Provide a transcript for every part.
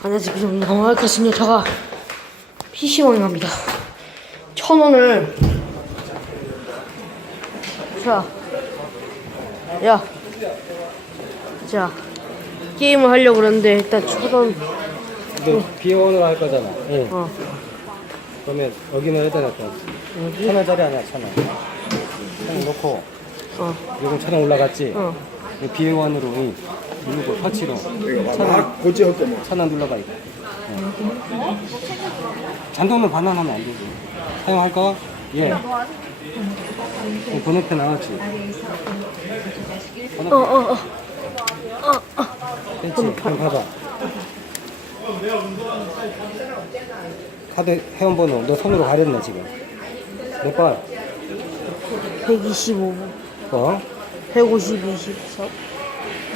안녕하세요. 나와있겠습니다. 제가 PC방에 갑니다. 천 원을. 자. 야. 자. 게임을 하려고 그러는데, 일단 천 원. 너 비원으로 할 거잖아. 응. 어. 그러면 여기는 놨다. 여기? 천 원짜리 아니야, 천 원. 천 넣고, 어. 요금 천원 올라갔지? 어. 비원으로 이 누르고 터치로 막 고지 없고 뭐. 천원 눌러봐 이거. 응. 잔돈으로 반환하면 안 되지. 사용할 거? 예. 어, 번호표 나왔지? 어, 어, 어. 어, 어. 됐지? 그럼 봐봐. 카드 회원번호 너 손으로 가렸네 지금. 몇 번? 125, 어? 150, 24.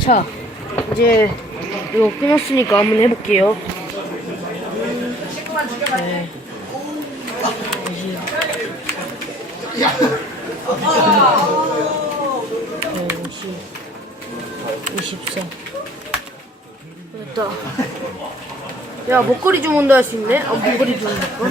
자, 이제 이거 끊었으니까 한번 해볼게요. 네. 네, 50, 24. 됐다. 야, 목걸이 주문도 할 수 있네? 아, 목걸이 주문 할까?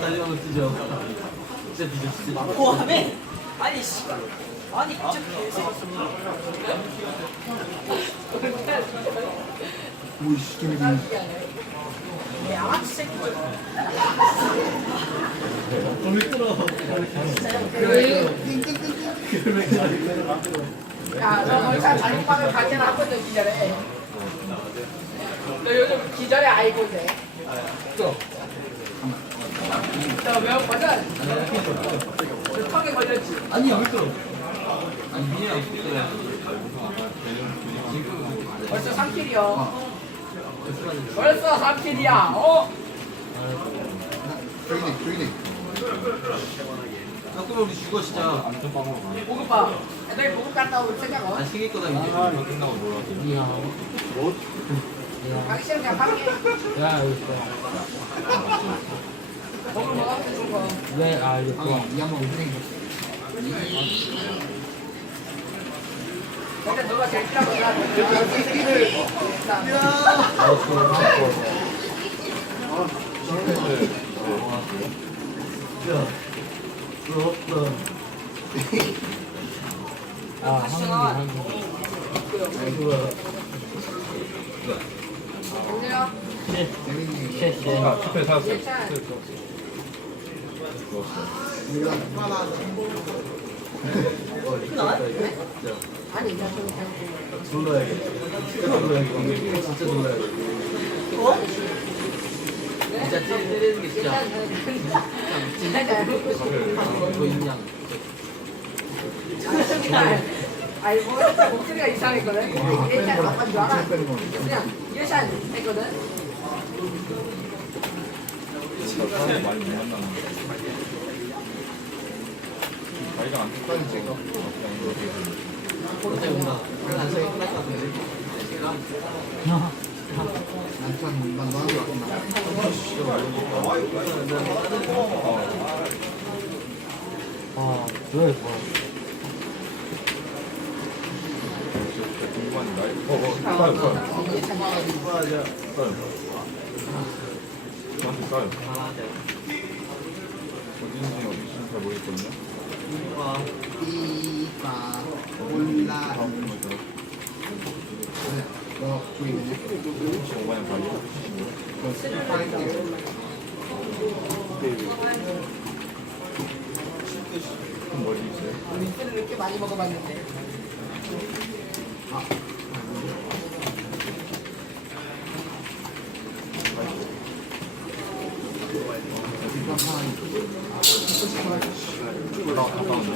달려면 뛰죠. 진짜 뒤져, 진짜. 뭐하네? 아니 씨. 아니 진짜 개새끼. 양아치 새끼. 야, 너 벌써 잘못방을 발견하거든 기절에. 너 요즘 기절에 알고 돼. 너몇 버전? 너 턱에 걸렸지? 아니, 왜 끌어? 아니, 속도야. 벌써 3킬이요. 벌써 3킬이야. 어? 나 그럼 우리 죽어, 진짜. 보급 봐. 애들 보급 갔다 올 생각 나 없어. 생일 거다, 이제. 끝나고 놀아. 가기 싫으면 그냥 가게. 야, 여기 있어. 보급 먹으면 죽어. 네, 아, 이거 좋아. 근데 너가 제일 거야. 그 새끼를. 아, 한국이, 한국이. 안녕. 쉐쉐. 아, 투표 사왔어요. 괜찮아. 아니, 나 좀. 진짜 놀라야겠다. 진짜 찌- 때리는 게 진짜. 이거 인양. 아니 뭐 목소리가 이상했거든. 일단 아까 줄 알아. 그냥 예산 했거든. 사람이 많이 못 만나는 거. 자기가 안 그냥 이렇게 어때 뭔가 단성이 끝날 것 같은데 아, 그래, 뭐. 어, 어, 싸요, 싸요. 싸요. 저한테 싸요. 어딘지 어딘지 잘 모르겠거든요. 삐빠 올라 다음 거죠. 너 이렇게 많이 먹어봤는데. 나 가까운데?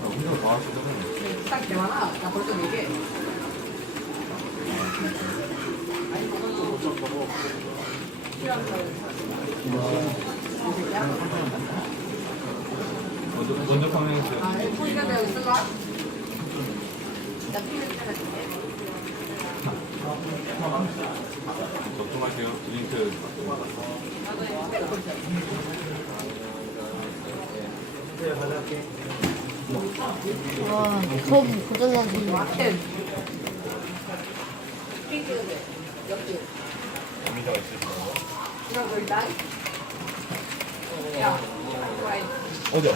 아, 혼자 다 하시잖아요. 딱 개많아. 나 벌써 네 개. 먼저, 방향했어요. 아, 포기가 되어 있을까? 걱정하세요. 링크. 와, 수업 고장난 소리. 핑크 옆집. 야, 와이. 어디야?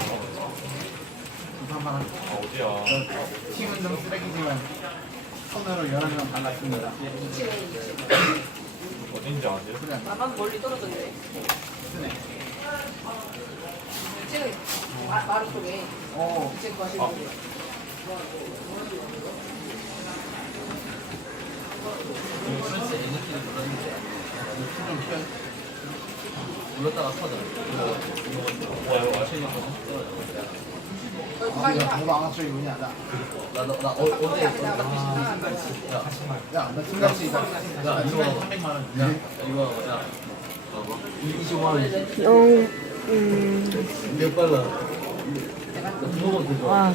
한번 아, 어디야? 팀은 좀 쓰레기지만 손으로 여러 명 반갑습니다 어딘지 아세요? 나만 멀리 떨어졌네. 지금 마- 마루 속에 오 지금 거시 고 불렀다가 터져 아 이거 뭐가 안 왔어 이거 뭐냐 나나 어, 어제 야나 팀같이 나 이거 300만 원 야 이거 야 봐봐 25만 원 영, 음, 몇 달러 나두번 들고 와,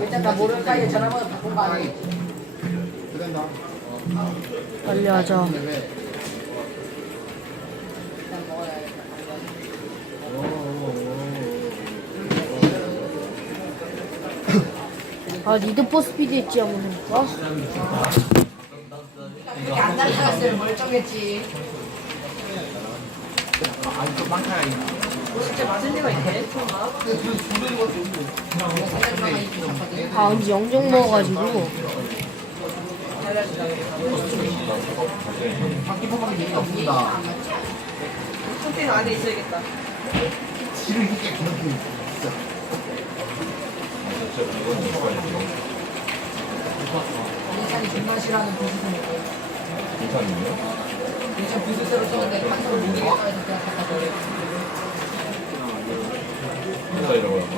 일단 나 모르는 사이에 전화번호 바꾼 거 아니야? 빨리 하자. 아, 리드 포 스피드 있지, 한번 해볼까? 안 날라갔으면 멀쩡했지. 아니 또 빵카야 이거 진짜 맞을 리가 있네. 아, 언제 영정 먹어가지고. 바퀴 포박이 얘기가 없습니다 컨테이너 안에 있어야겠다. 지를 이렇게 그렇게 진짜 인산이 부스스 먹고. 괜찮은데요? 인천 부스스로 썼는데 판서를 모르겠다 해서 그냥 갖다 버려. 회사이라고 할까?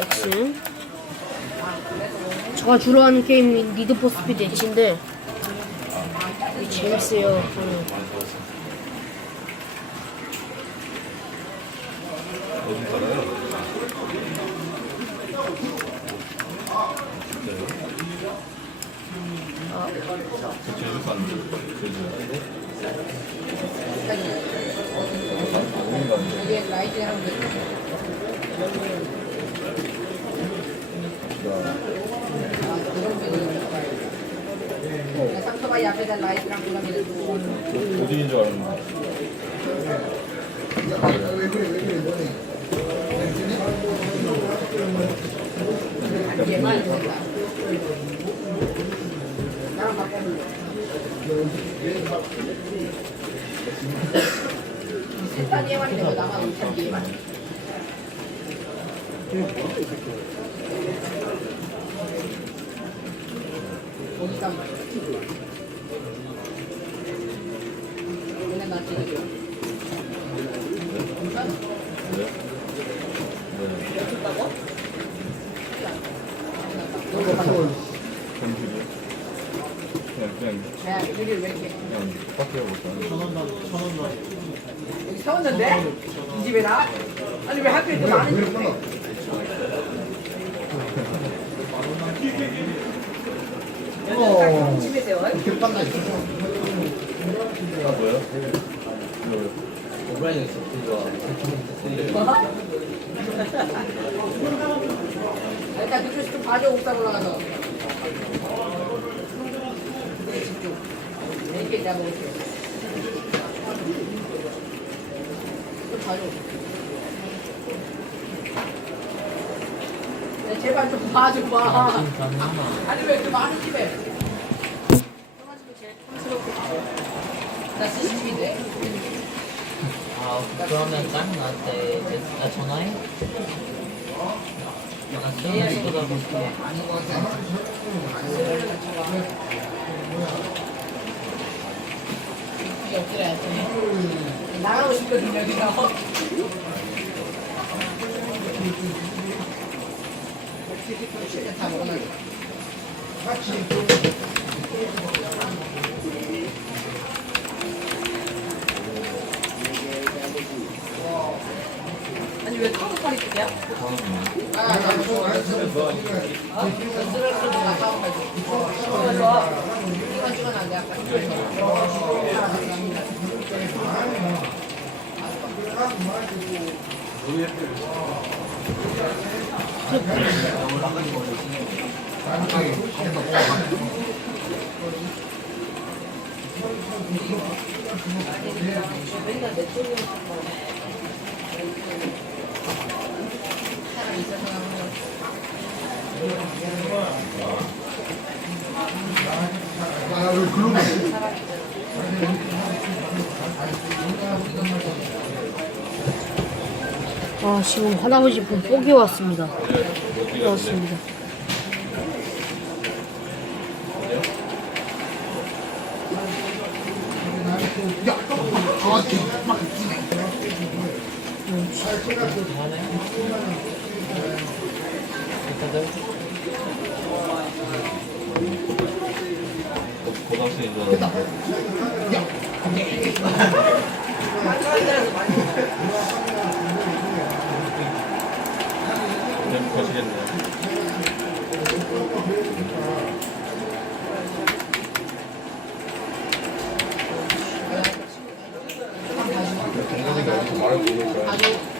역시. 제가 주로 하는 게임이 리드포 스피드 엣지인데, 이게 재밌어요. 저는. 어디 살아 요? 저 제주 사는데 제주 어디 가는데? 이게 라이트 하는 게 상토바이 앞에다 라이트랑 구멍이를 두고 어디인 줄 알았는데 왜 그래 왜 그래 너네 얘만 있었다. 나랑 바꿔 센터 얘만 되고 나만 못한 얘만. 어디다 얘네 나 찍어줘. 네? 네. 전술이요? 그냥 야, 여기 왜 이렇게 그냥 밖에 볼까요? 여기 세웠는데? 이 집에 나? 아니 왜 학교에 더 많은 집에? 여기 집에 세워요? 아 뭐야? 그 오브라이언 있어. 일단 누구 좀 봐줘 옥상 올라가서 네, 집중 내가 먹을게 좀 제발 좀봐 아니 왜 이렇게 많은 집에 형아집이 제일 촌스럽고 나 CCTV인데 아 그러면 짱 나한테 나 전화해? 나 수영을 시켜다 볼게 이게 나가고 싶거든 여기서 다 먹어놔 아니 왜 타고 팔이 뜨냐? 아, 나 무서워. 어? 연습을 나 타고 팔 좋아. 이만 찍어놔, 내가 빨리. 맨날 아 지금 할아버지 분 포기 왔습니다. 왔습니다. 고등학생인 줄 알았는데 그냥 거시겠네요. 동건이가 여기서 말을 모르니까 그런 거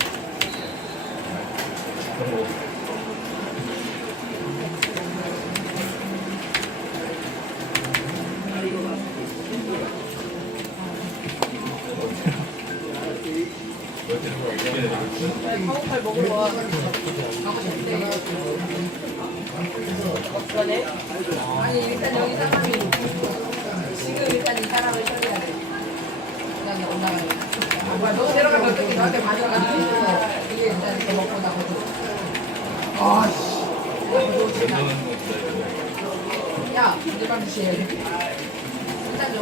왜 이렇게 되는 거야? 이렇게 되는 거야? 파우팔 먹으러 와. 가고 싶대. 그러네? 아니, 일단 여기 사람이, 지금 일단 이 사람을 처리해야 돼. 야. 일단 좀.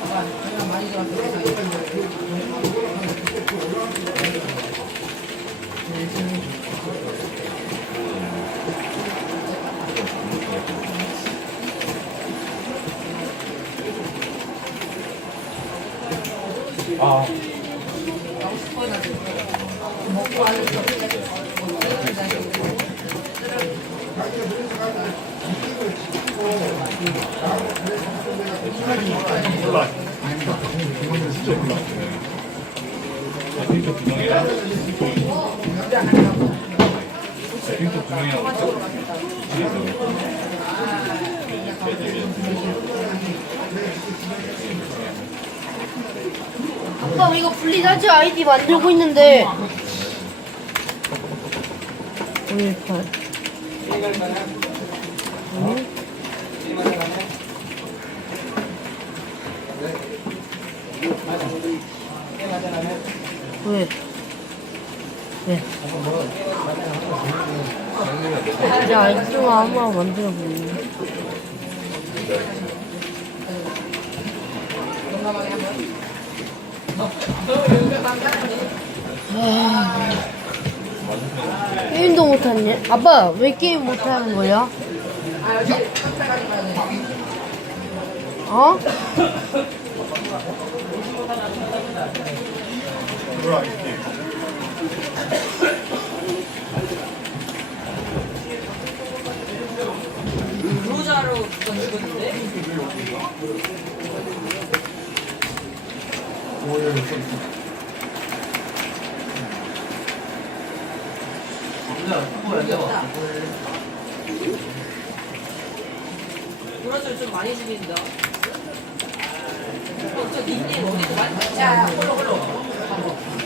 봐봐, 그냥 많이 들어왔어. 아 먹고 와서 명이랑 명이랑 아빠 이거 분리단체 아이디 만들고 있는데. 518 왜? 왜? 아이디 좀 한번 만들어 용감하게 한번. 게임도 못하네. 아빠 왜 게임 못하는 거야? 아. 어? 이게 브로자로 그건 죽었는데? 브로자를 좀 많이 죽인다. 어, 저 닉네임 어디서 많이 봤지? 야, 홀로 홀로.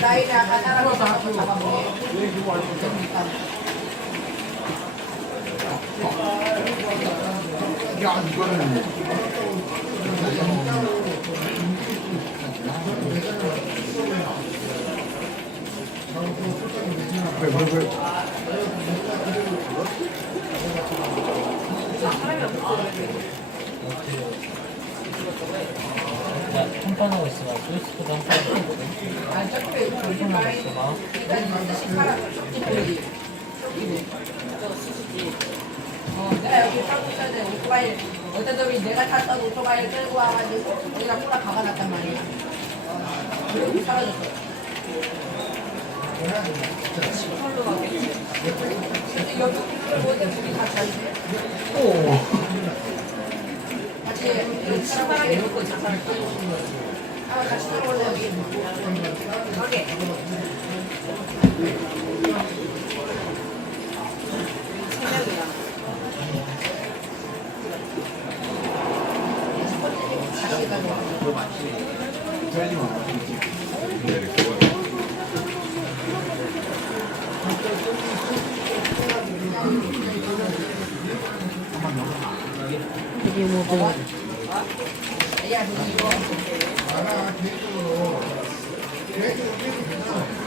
나이를 아까 따라서 한판하고 있으면 스위스도 한판하고 있거든. 우리 쪽지 보이지? 어, 내가 여기 타고 있어야 돼. 오토바이, 놈이 내가 탔던 오토바이를 끌고 와가지고 여기다 콜라 박아놨단 말이야. 어, 사라졌어. 털로 가겠지. 근데 여기 모든 분이 다 자는데? 같이 여기 신발하게 놓고 자살을 같이 들어 올래 여기. 가게. 세 명이야. 같이 가자. 이게 모두 야, 너 이거.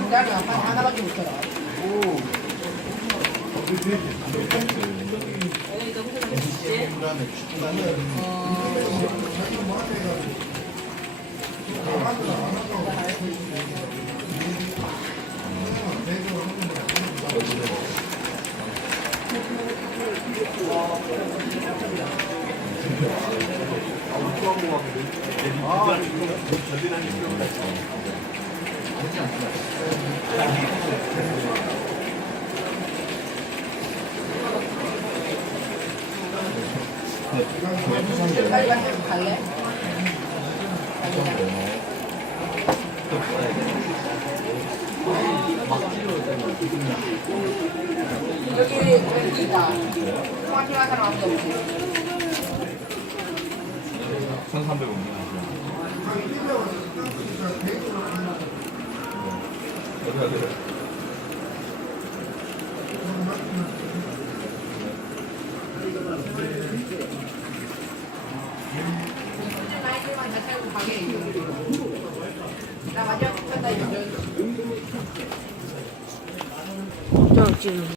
인간이 아빠 하나밖에 못 살아. 여기 너무 좋지? 빨리 가서 갈래? 여기 여기 있다. 통화팅 한 사람 아무도 없지. 1300원 수준 다 살고 가게. 나 마지막 시간다 이거. 지금